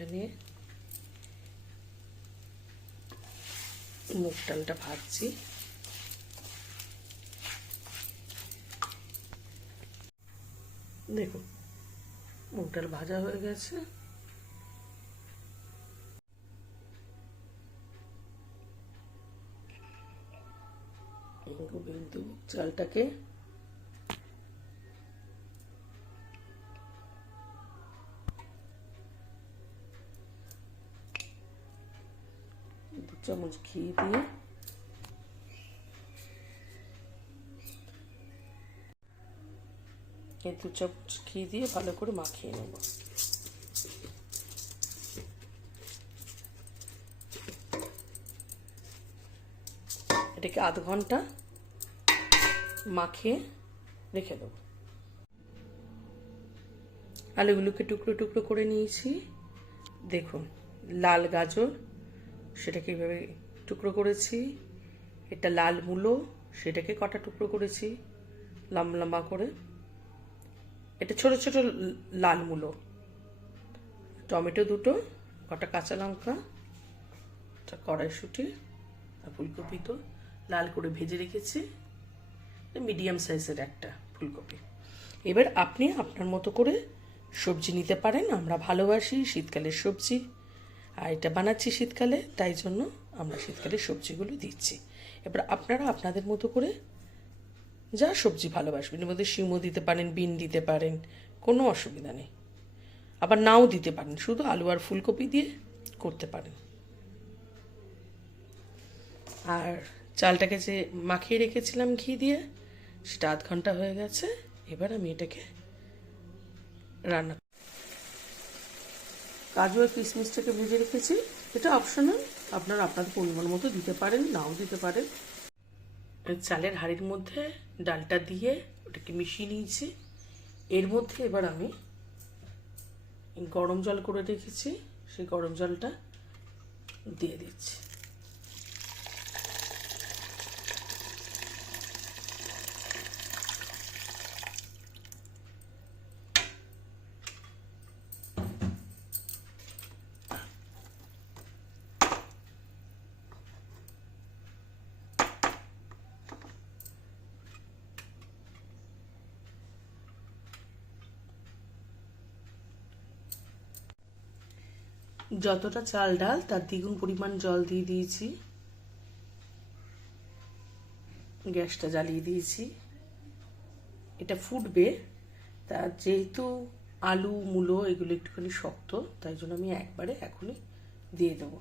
এখানে মুগ ডালটা ভাজছি। দেখুন মুগ ডাল ভাজা হয়ে গেছে। কিন্তু চালটাকে দু চামচ ঘি দিয়ে দু চামচ ঘি দিয়ে ভালো করে মাখিয়ে নেব। এটাকে আধ ঘন্টা মাখিয়ে রেখে দেব। আলুগুলোকে টুকরো টুকরো করে নিয়েছি। দেখুন লাল গাজর, সেটাকে এইভাবে টুকরো করেছি। এটা লাল মূলো, সেটাকে কটা টুকরো করেছি লম্বা লম্বা করে। এটা ছোট ছোট লাল মূলো। টমেটো দুটো, কটা কাঁচা লঙ্কা, কড়াইশুঁটি আর ফুলকপি তো লাল করে ভেজে রেখেছি। মিডিয়াম সাইজের একটা ফুলকপি। এবার আপনি আপনার মতো করে সবজি নিতে পারেন। আমরা ভালোবাসি শীতকালের সবজি, আর এটা বানাচ্ছি শীতকালে, তাই জন্য আমরা শীতকালের সবজিগুলো দিচ্ছি। এবার আপনারা আপনাদের মতো করে যা সবজি ভালোবাসবেন, এর মধ্যে শিমও দিতে পারেন, বিন দিতে পারেন, কোনো অসুবিধা নেই। আবার নাও দিতে পারেন, শুধু আলু আর ফুলকপি দিয়ে করতে পারেন। আর চালটাকে যে মাখিয়ে রেখেছিলাম ঘি দিয়ে, সেটা আধ ঘন্টা হয়ে গেছে। এবার আমি এটাকে রান্না, কাজু আর কিশমিশটাকে ভেজে রেখেছি। এটা অপশনাল, আপনারা আপনাদের পরিমাণ মতো দিতে পারেন, নাও দিতে পারেন। চালের হাঁড়ির মধ্যে ডালটা দিয়ে ওটাকে মিশিয়ে নিয়েছি। এর মধ্যে এবার আমি গরম জল করে রেখেছি, সেই গরম জলটা দিয়ে দিচ্ছি। যতটা চাল ডাল তার দ্বিগুণ পরিমাণ জল দিয়ে দিয়েছি। গ্যাসটা জ্বালিয়ে দিয়েছি। এটা ফুটবে। তা যেহেতু আলু মূলো এগুলো একটুখানি শক্ত, তাই জন্য আমি একবারে এখনই দিয়ে দেবো।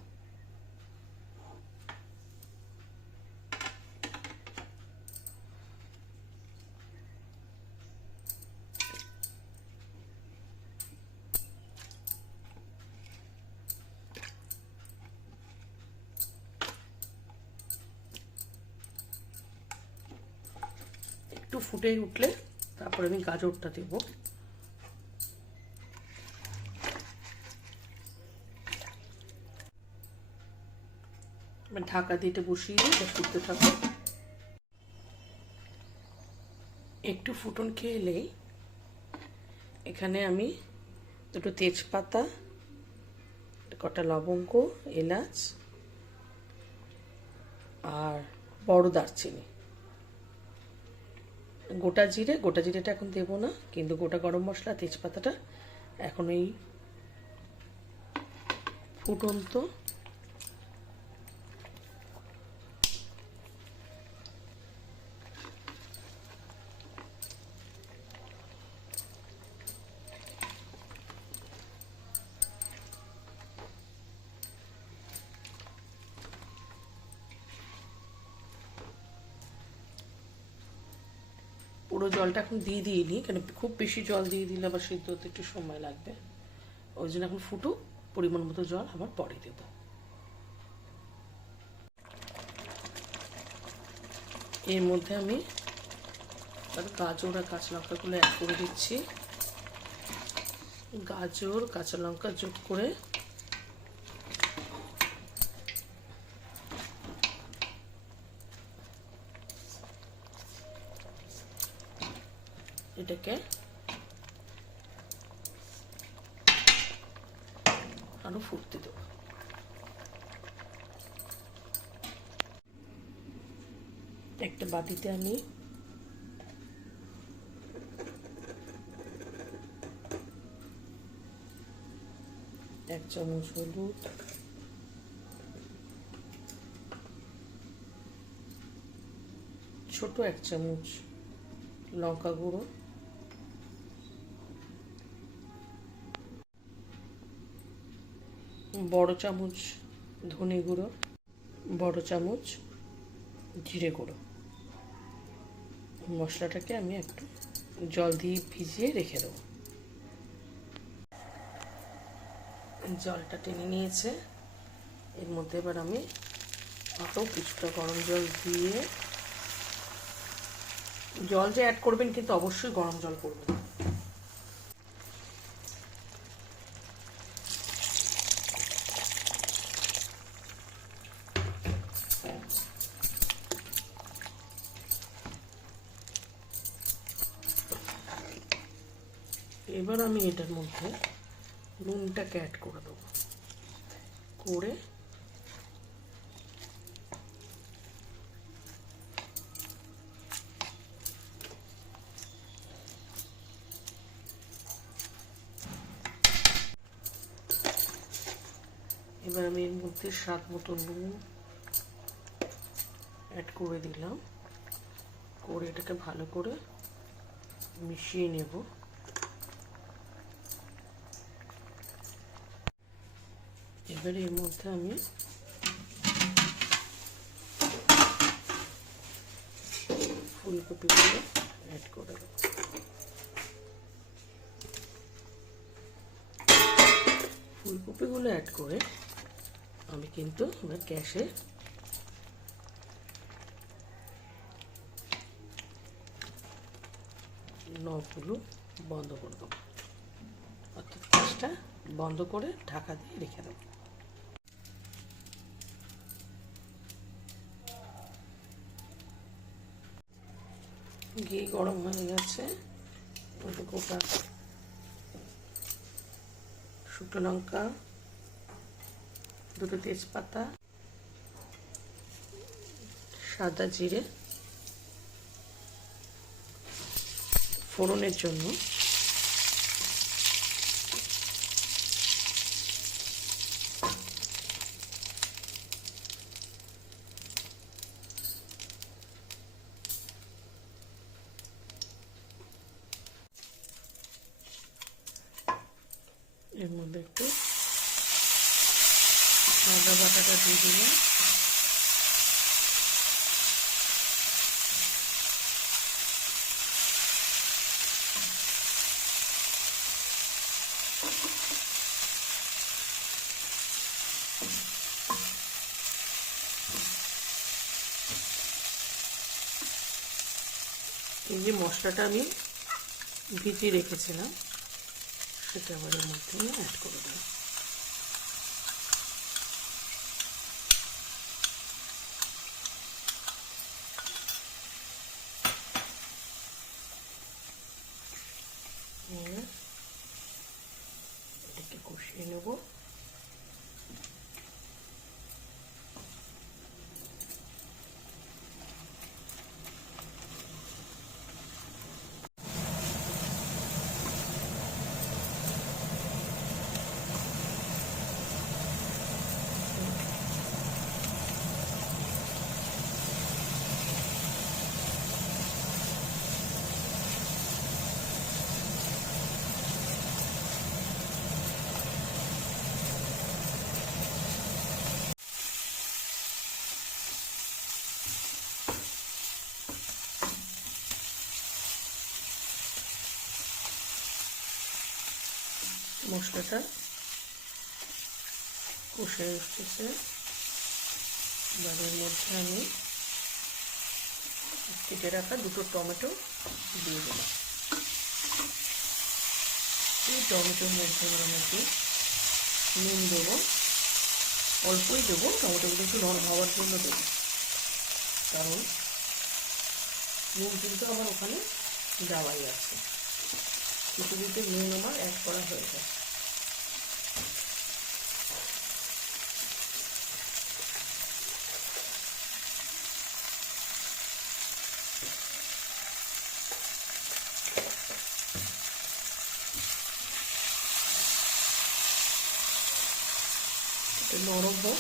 একটু ফুটে উঠলে তারপরে আমি গাজরটা দেব। ঢাকা দিয়ে এটা বসিয়ে এটা ফুটতে থাকবে। একটু ফুটন খেয়ে এলেই এখানে আমি দুটো তেজপাতা, কটা লবঙ্গ, এলাচ আর বড় দারচিনি, গোটা জিরে, গোটা জিরেটা এখন দেবো না, কিন্তু গোটা গরম মশলা, তেজপাতাটা এখন এই ফুটন্ত পুরো জলটা এখন দিয়ে দিইনি, কেন খুব বেশি জল দিয়ে দিলে আবার সিদ্ধ হতে একটু সময় লাগবে। ওই জন্য এখন ফুটুক, পরিমাণ মতো জল আবার পরে দেব। এর মধ্যে আমি গাজর আর কাঁচা লঙ্কাগুলো অ্যাড করে দিচ্ছি। গাজর কাঁচা লঙ্কা যোগ করে এটাকে আরো ফুটতে দেবো। একটা বাটিতে আমি এক চামচ হলুদ, ছোট এক চামচ লঙ্কা গুঁড়ো, বড় চামচ ধনে গুঁড়ো, বড় চামচ জিরে গুঁড়ো। মশলাটাকে আমি একটু জল দিয়ে ভিজিয়ে রেখে দেবো। জলটা টেনে নিয়েছে, এর মধ্যে এবার আমি আরও কিছুটা গরম জল দিয়ে, জল যে অ্যাড করবেন কিন্তু অবশ্যই গরম জল করবেন। এবার আমি এটার মধ্যে নুনটাকে অ্যাড করে দেবো, করে এবার আমি এর মধ্যে স্বাদ মতো নুন অ্যাড করে দিলাম, করে এটাকে ভালো করে মিশিয়ে নেব। এবারে এর মধ্যে আমি ফুলকপিগুলো অ্যাড করে দেব। ফুলকপিগুলো অ্যাড করে আমি কিন্তু এবার গ্যাসে নবগুলো বন্ধ করে দেবো, অর্থাৎ গ্যাসটা বন্ধ করে ঢাকা দিয়ে রেখে দেবো। ঘি গরম হয়ে গেছে, গোটা শুকনো লঙ্কা, দুটো তেজপাতা, সাদা জিরে ফোড়নের জন্য, এর মধ্যে একটু আদা বাটাটা দিয়ে দিলাম, এই যে মশলাটা আমি ভিজিয়ে রেখেছিলাম সেটা আবার এর মধ্যে অ্যাড করে দেবো। এটাকে কষিয়ে নেব। মশলাটা কষে এসেছে, এর মধ্যে আমি কেটে রাখা দুটো টমেটো দিয়ে দেবো। এই টমেটোর মধ্যে আমি একটু নুন দেবো, অল্পই দেবো, টমেটোগুলো একটু নরম হওয়ার জন্য দেবো, কারণ নুন কিন্তু আমার ওখানে দেওয়াই আছে, কিছুদিতে নুন আমার অ্যাড করা হয়ে যায়। এটা নরম হোক,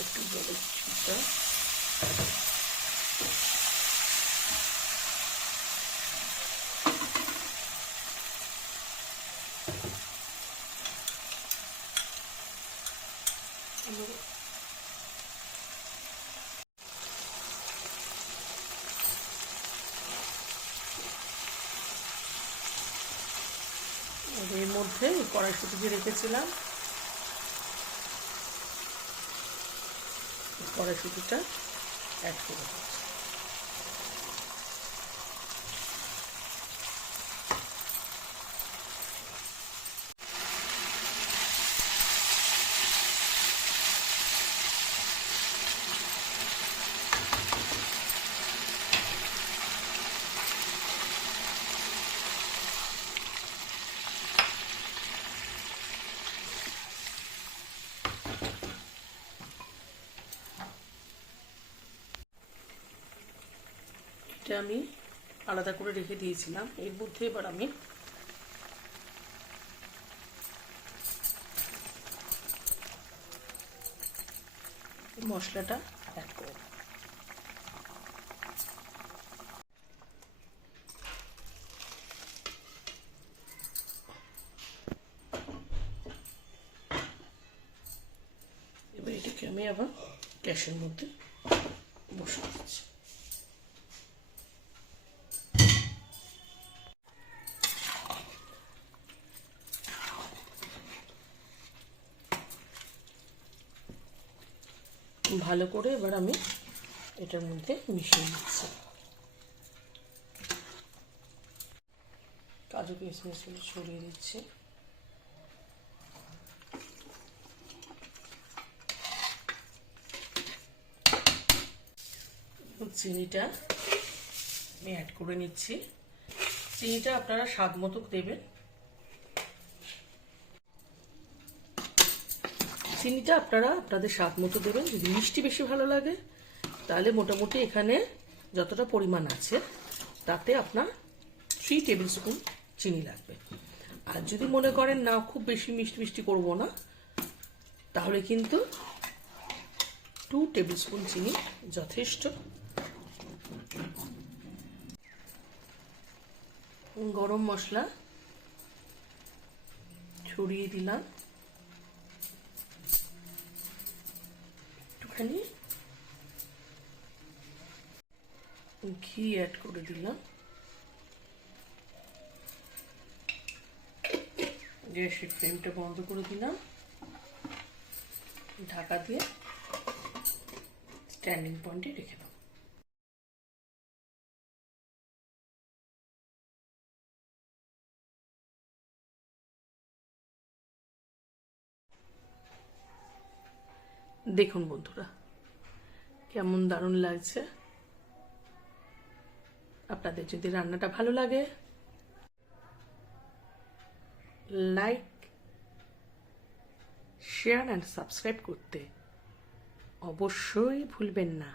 একটু জলের ছিটা। এর মধ্যে কড়াইশুঁটি যে রেখেছিলাম, কড়াইশুঁটিটা অ্যাড করে দিচ্ছি। এটা আমি আলাদা করে রেখে দিয়েছিলাম। এর মধ্যে এবার আমি মশলাটা অ্যাড করব। এবার এটাকে আমি আবার গ্যাসের মধ্যে বসে দিচ্ছি। ভালো করে এবার আমি এটার মধ্যে মিশিয়ে নিচ্ছি। কাজু কিশমিশগুলো ছড়িয়ে দিচ্ছি। চিনিটা আমি অ্যাড করে নিচ্ছি। চিনিটা আপনারা স্বাদ মতো দেবেন। চিনিটা আপনারা আপনাদের স্বাদ মতো দেবেন। যদি মিষ্টি বেশি ভালো লাগে তাহলে মোটামুটি এখানে যতটা পরিমাণ আছে তাতে আপনার 3 টেবিল স্পুন চিনি লাগবে। আর যদি মনে করেন না খুব বেশি মিষ্টি মিষ্টি করবো না, তাহলে কিন্তু 2 টেবিল স্পুন চিনি যথেষ্ট। গরম মশলা ছড়িয়ে দিলাম, একটুখানি ঘি অ্যাড করে দিলাম। গ্যাসের ফ্লেমটা বন্ধ করে দিলাম, ঢাকা দিয়ে স্ট্যান্ডিং পয়েন্টে রেখে দেব। দেখুন বন্ধুরা কেমন দারুণ লাগছে। আপনাদের যদি রান্নাটা ভালো লাগে লাইক, শেয়ার অ্যান্ড সাবস্ক্রাইব করতে অবশ্যই ভুলবেন না।